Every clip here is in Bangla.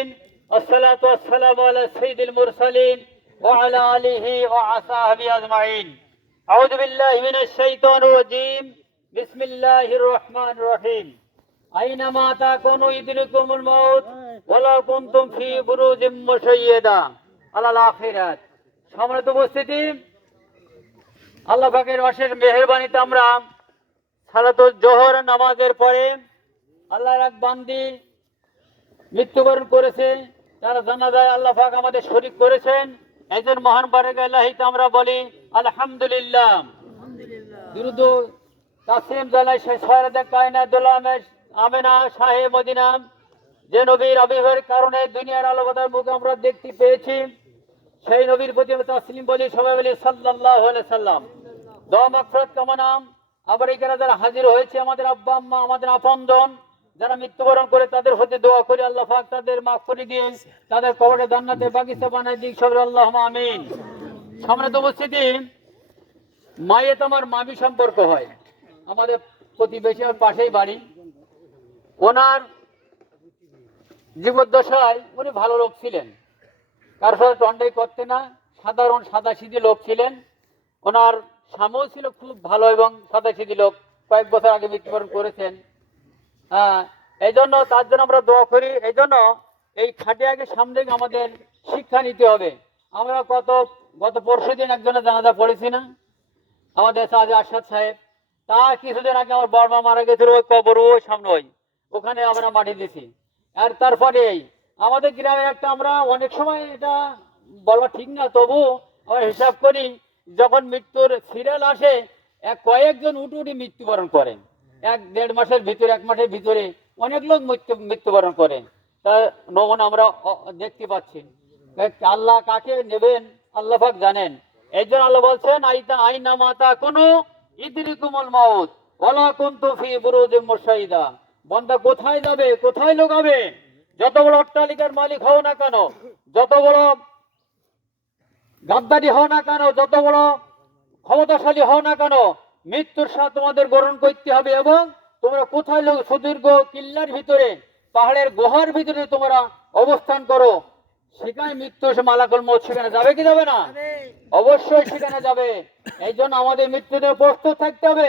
العالمين والصلاة والسلام على سيد المرسلين وعلى آله وصحبه أجمعين. أعوذ بالله من الشيطان الرجيم. بسم الله الرحمن الرحيم. أينما تكونوا يدرككم الموت ولو كنتم في بروج مشيدة على الآخرات. সম্মানিত উপস্থিতি, আল্লাহ পাকের অশেষ মেহেরবানিতে আমরা সালাতুল জোহর নামাজের পরে আল্লাহর এক বান্দি মৃত্যুবরণ করেছে। তারা জানাজায় আল্লাহ পাক আমাদের শরীক করেছেন। একজন মহান বারেক আল্লাহিতে আমরা বলি আলহামদুলিল্লাহ। দুরুদ তাসলিম জানাই সেই সয়রাদে কায়নাতুল আমেনা শাহে মদিনা, যে নবীর আবির্ভাবের কারণে দুনিয়ার আলোকতার মুখ আমরা দেখতে পেয়েছি, সেই নবীর প্রতি তাসলিম বলি, সবাই বলি সাল্লাল্লাহু আলাইহি সাল্লাম। দোয়া মাগফিরাত কামনা। আবার এখানে যারা হাজির হয়েছে, আমাদের আব্বা আম্মা, আমাদের আপনজন যারা মৃত্যুবরণ করে, তাদের হতে দোয়া করি আল্লাহ পাক তাদের মাফ করে দিন, তাদের কবরে জান্নাতে বাগিচা বানায় দিন, সবাই আল্লাহুম্মা আমিন। সম্মানিত উপস্থিতি, মায়ের আমার মামি সম্পর্ক হয়, আমাদের প্রতিবেশী পাশেই বাড়ি। ওনার জীবদ্দশায় উনি ভালো লোক ছিলেন, কারোর সাথে টন্ডাই করতে না, সাধারণ সাদাসিধি লোক ছিলেন। ওনার স্বামীও ছিল খুব ভালো এবং সাদাসিধি লোক, কয়েক বছর আগে মৃত্যুবরণ করেছেন। এই জন্য তার জন্য আমরা দোয়া করি। এই জন্য এই খাটিয়াকে সামনে আমাদের শিক্ষা নিতে হবে। আমরা গত পরশু দিন একজনের জানাজা পড়েছি না, আমাদের সাজা আরশাদ সাহেব। তা কিছুদিন আগে আমার বড় মা মারা গেছিল, ওই কবর ওই সামনে ওখানে আমরা মাটি দিছি। আর তারপরে আমাদের গ্রামে একটা, আমরা অনেক সময় এটা বলা ঠিক না, তবু আমরা হিসাব করি, যখন মৃত্যুর সিরিয়াল আসে কয়েকজন উঠে মৃত্যুবরণ করেন। 1-1.5 মাসের ভিতরে, 1 মাসের ভিতরে অনেক লোক মৃত্যুবরণ করে। তার নমুনা আমরা দেখতে পাচ্ছি। আল্লাহ কাকে নেবেন আল্লাহ পাক জানেন। এই জন্য আল্লাহ বলছেন আইনা মাতা কোনো ইদরিকুমুল মাউত ওয়ালা কুনতু ফি বুরুজিম মুশাইদা। বান্দা কোথায় যাবে, কোথায় লোকাবে, যত বড় অট্টালিকার মালিক হও না কেন, যত বড় গাদ্দারি হও না কেন, যত বড় ক্ষমতাশালী হও না কেন, মৃত্যুর সাথে তোমাদের গ্রহণ করতে হবে। এবং তোমরা কোথায় সুদীর্ঘ কিল্লার ভিতরে, পাহাড়ের গুহার ভিতরে তোমরা অবস্থান করো, সেখানে মৃত্যু মালাকুল মউত সেখানে যাবে কি যাবে না? অবশ্যই সেখানে যাবে। এই জন্য আমাদের মৃত্যুতে প্রস্তুত থাকতে হবে।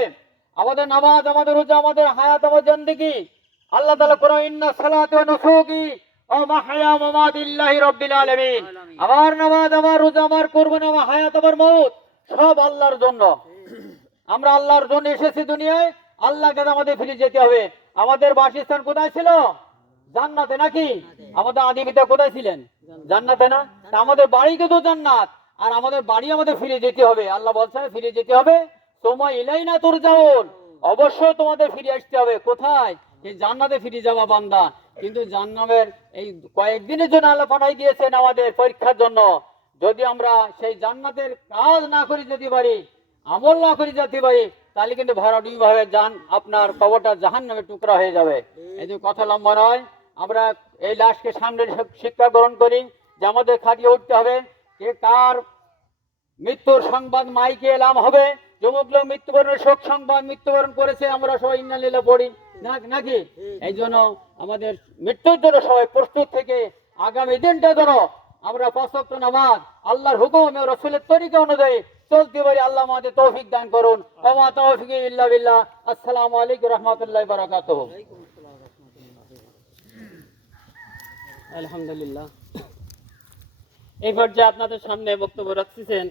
আমাদের নামাজ, আমাদের রোজা, আমাদের হায়াত, আমাদের জিন্দেগি আল্লাহ তাআলা কোরআন ইন্না সালাতি ওয়া নুসুকি ওয়া মাহইয়া ওয়া মামাতি লিল্লাহি রাব্বিল আলামিন। আমার নামাজ, আমার রোজা, আমার কুরবানি, আমার হায়াত, আমার মউত সব আল্লাহর জন্য। আমরা আল্লাহর জন্য এসেছি দুনিয়ায়, আল্লাহকে আমাদের ফিরে যেতে হবে। আমাদের বাসস্থান কোথায় ছিল? জান্নাতে নাকি? আমাদের আদি পিতা কোথায় ছিলেন? জান্নাতে না? আমাদের বাড়ি কিন্তু জান্নাত, আর আমাদের বাড়ি আমাদের ফিরে যেতে হবে। আল্লাহ বলছেন ফিরে যেতে হবে, তোমায় ইলাইনা তুরজাউন, অবশ্যই তোমাদের ফিরে আসতে হবে। কোথায়? এই জান্নাতে ফিরে যাওয়া বান্দা। কিন্তু জান্নাতের এই কয়েকদিনের জন্য আল্লাহ পাঠাই দিয়েছেন আমাদের পরীক্ষার জন্য। যদি আমরা সেই জান্নাতের কাজ না করি যেতে পারি, আমল না করি যেতে পারি, তাহলে কিন্তু ভরাডুবি ভাবে আপনার কবরটা জাহান্নামের টুকরা হয়ে যাবে। এই যে কথা লম্বা নয়, আমরা এই লাশকে সামনে শিক্ষা গ্রহণ করি যে আমাদের খাটিয়ে উঠতে হবে। কে কার মৃত্যুর সংবাদ মাইকে এলাম হবে, যমুক লোক মৃত্যুবরণের শোক সংবাদ মৃত্যুবরণ করেছে, আমরা সবাই ইন্না লিল্লাহি পড়ি নাকি? এই জন্য আমাদের মৃত্যুর জন্য সবাই প্রস্তুত থেকে আগামী দিনটা যেন আমরা 5 ওয়াক্ত নামাজ আল্লাহর হুকুম এবং রাসূলের তরিকা অনুযায়ী চলতে পারি। আল্লাহ আমাদের তৌফিক দান করুন। ওয়া মা তাওফিকি ইল্লা বিল্লাহ। আসসালামু আলাইকুম ওয়া রাহমাতুল্লাহি ওয়া বারাকাতুহু। আলহামদুলিল্লাহ। এই পর্যায়ে আপনাদের সামনে বক্তব্য রাখতেছেন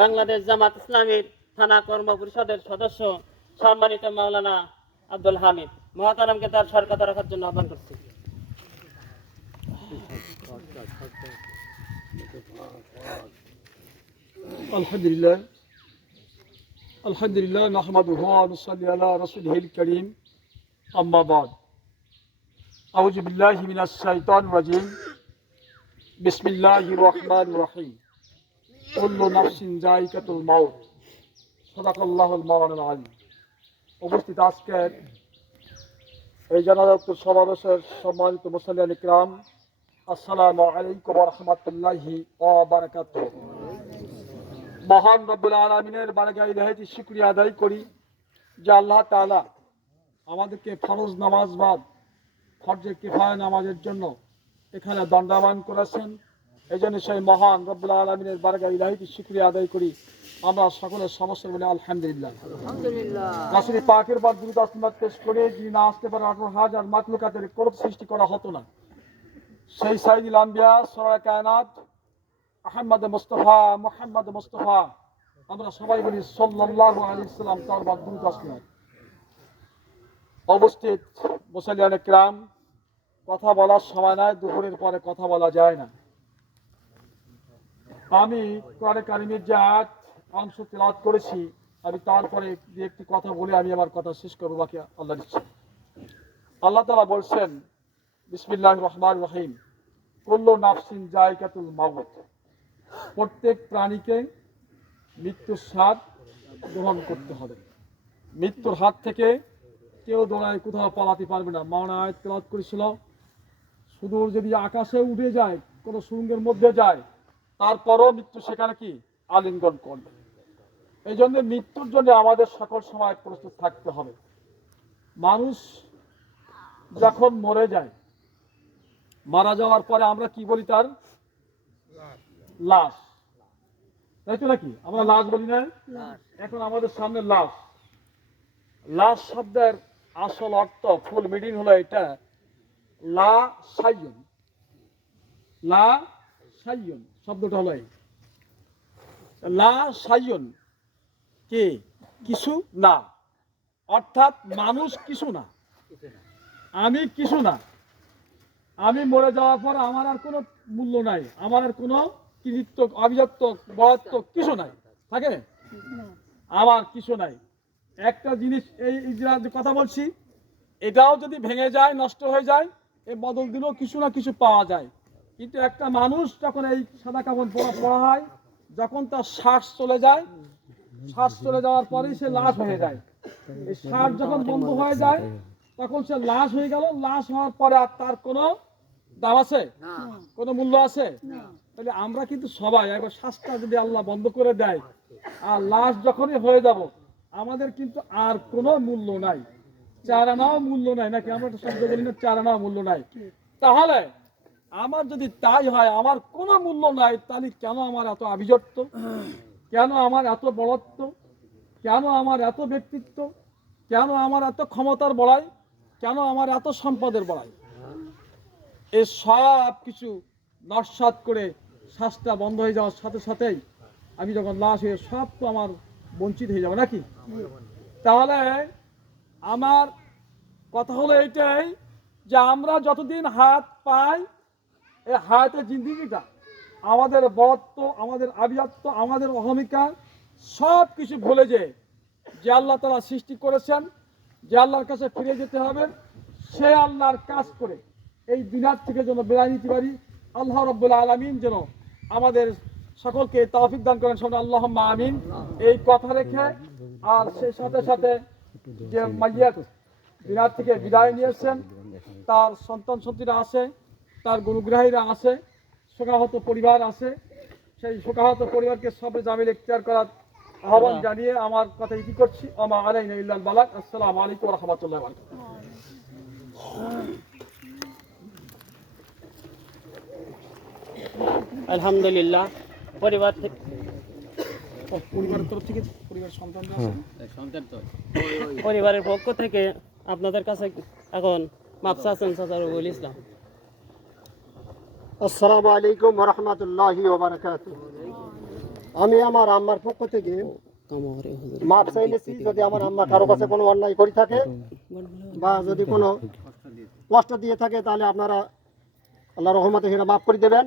বাংলাদেশ জামাত ইসলামীর থানা কর্ম পরিষদের সদস্য সম্মানিত মাওলানা আব্দুল হামিদ। মহতারামকে তার সরকার রাখার জন্য আহ্বান করছি। আলহামদুলিল্লাহ নাহমাদুহু ওয়া নুসাল্লি আলা রাসূলিহিল কারীম, আম্মা বাদ। আউযু বিল্লাহি মিনাশ শাইতানির রাজীম। বিসমিল্লাহির রহমানির রহিম। কুল্লু নাফসিন যায়িকাতুল মাউত। সাদাকাল্লাহুল মাওলানাল আলিম। উপস্থিত আজকের এই জানাজাতুল সমাবেশের সম্মানিত মুসল্লিয়ান ইকরাম, আসসালামু আলাইকুম ওয়া রাহমাতুল্লাহি ওয়া বারাকাতুহু। মহান রব্বুল আলামিনের বারগাহে ইলাহি শুকরিয়া আদায় করি যে আল্লাহ তাআলা আমাদেরকে ফরজ নামাজ বাদ ফরজে কিফায়া নামাজের জন্য এখানে দণ্ডায়মান করেছেন। এই জন্য সেই মহান রব্বুল আলমিনের বারগাহ ইলাহিকে শুকরিয়া আদায় করি। আমরা সকলের সমস্যা বলে আলহামদুলিল্লাহ। রাসূল পাকের বার দুরূদ আসমাত পেশ করে যিনি না আসতে পারে 18,000 মাখলুকাতের কোরব সৃষ্টি করা হতো না, সেই সাইয়্যিদুল আম্বিয়া সরওয়ারে কায়নাত মুহাম্মদ মুস্তাফা আমরা সবাই বলি সাল্লাল্লাহু আলাইহি ওয়াসাল্লাম তার বার দুরূদ আসমাত। উপস্থিত মুসল্লিয়ানে কিরাম, কথা বলার সময় নয়, দুপুরের পরে কথা বলা যায় না। আমি কোরআনে কারিমের যে আয়াত অংশ তেলাওয়াত করেছি, আমি তারপরে দু একটি কথা বলে আমি আমার কথা শেষ করবো, বাকি আল্লাহর ইচ্ছা। আল্লাহ তাআলা বলছেন বিসমিল্লাহির রহমানির রহিম, কুল্লু নাফসিন যায়কাতুল মাউত, প্রত্যেক প্রাণীকে মৃত্যুর স্বাদ গ্রহণ করতে হবে। মৃত্যুর হাত থেকে কেউ দৌড়ায় কোথাও পালাতে পারবে না। মাওলানা আয়াত তেলাওয়াত করেছিল, সুদূর যদি আকাশে উঠে যায়, কোনো সুরঙ্গের মধ্যে যায়, তারপরও মৃত্যু সেখানে কি আলিঙ্গন করবে। এই জন্য মৃত্যুর জন্য আমাদের সকল সময় প্রস্তুত থাকতে হবে। মানুষ যখন মরে যায়, মারা যাওয়ার পরে আমরা কি বলি? তার লাশ, তাই তো নাকি? আমরা লাশ বলি না? এখন আমাদের সামনে লাশ। লাশ শব্দের আসল অর্থ, ফুল মিনিং হলো এটা, লা সাইয়ুন। লা সাইয়ুন শব্দটা হলো এই, লা সাইয়ুন কি কিছু না, অর্থাৎ মানুষ কিছু না, আমি কিছু না। আমি মরে যাওয়ার পর আমার আর কোনো মূল্য নাই, আমার আর কোনো কৃতিত্ব, অভিজাত্য, বরত্ব কিছু নাই, থাকে আমার কিছু নাই। একটা জিনিস, এই যে কথা বলছি, এটাও যদি ভেঙে যায়, নষ্ট হয়ে যায়, এর বদল দিলেও কিছু না কিছু পাওয়া যায়। কিন্তু একটা মানুষ যখন এই সাদা কাপড় পরা হয়, যখন তার শ্বাস চলে যায়, শ্বাস চলে যাওয়ার পরেই সে লাশ হয়ে যায়। এই শ্বাস যখন বন্ধ হয়ে যায়, তখন সে লাশ হয়ে গেল। লাশ হওয়ার পরে আর তার কোনো দাম আছে? কোনো মূল্য আছে? তাহলে আমরা কিন্তু সবাই একবার শ্বাসটা যদি আল্লাহ বন্ধ করে দেয়, আর লাশ যখনই হয়ে যাব, আমাদের কিন্তু আর কোনো মূল্য নাই, চার আনাও মূল্য নাই, নাকি? আমরা একটা শব্দ বলি না, চার আনাও মূল্য নাই। তাহলে আমার যদি তাই হয়, আমার কোনো মূল্য নাই, তাহলে কেন আমার এত আভিজাত্য, কেন আমার এত বড়ত্ব, কেন আমার এত ব্যক্তিত্ব, কেন আমার এত ক্ষমতার বড়াই, কেন আমার এত সম্পদের বড়াই? এই সব কিছু নস্যাৎ করে শ্বাসটা বন্ধ হয়ে যাওয়ার সাথে সাথেই আমি যখন লাশ হয়ে, সব তো আমার বঞ্চিত হয়ে যাবে, নাকি? তাহলে আমার কথা হলো এইটাই যে আমরা যতদিন হাত পাই, এই হায়াতের জিন্দিগিটা, আমাদের বরত্ব, আমাদের আভিজাত্য, আমাদের অহমিকা সব কিছু ভুলে যে আল্লাহ তাআলা সৃষ্টি করেছেন, যে আল্লাহর কাছে ফিরে যেতে হবে, সে আল্লাহর কাজ করে এই দুনিয়া থেকে যেন বিদায় নিতে পারি। আল্লাহ রাব্বুল আলামিন যেন আমাদের সকলকে তৌফিক দান করেন, সবাই আল্লাহুম্মা আমিন। এই কথা রেখে, আর সেই সাথে সাথে যে মাইয়াত দুনিয়া থেকে বিদায় নিয়েছেন, তার সন্তান সন্ততিরা আছে, তার গুরুগ্রাহীরা আছে, শোকাহত পরিবার আছে, সেই শোকাহত পরিবারকে সবে জামিল ইখতিয়ার করার আহ্বান জানিয়ে আমার কথা ইতি করছি। আমা আলাইনা ইল্লাল বালাগ। আসসালামু আলাইকুম ওয়া রাহমাতুল্লাহি ওয়া বারাকাতুহু। আলহামদুলিল্লাহ, পরিবার থেকে পরিবারের তরফ থেকে, পরিবার সন্তানরা আছে, পরিবারের পক্ষ থেকে আপনাদের কাছে এখন মাপ চাচ্ছেন চাচা রবিউল ইসলাম। আসসালামু আলাইকুম ওয়া রাহমাতুল্লাহি ওয়া বারাকাতুহু। আমি আমার আম্মার পক্ষ থেকে মাপ চাইতেছি, যদি আমার আম্মা কারো কাছে কোনো অন্যায় করে থাকে বা যদি কোনো কষ্ট দিয়ে থাকে, তাহলে আপনারা আল্লাহর রহমতে সেটা মাফ করে দেবেন।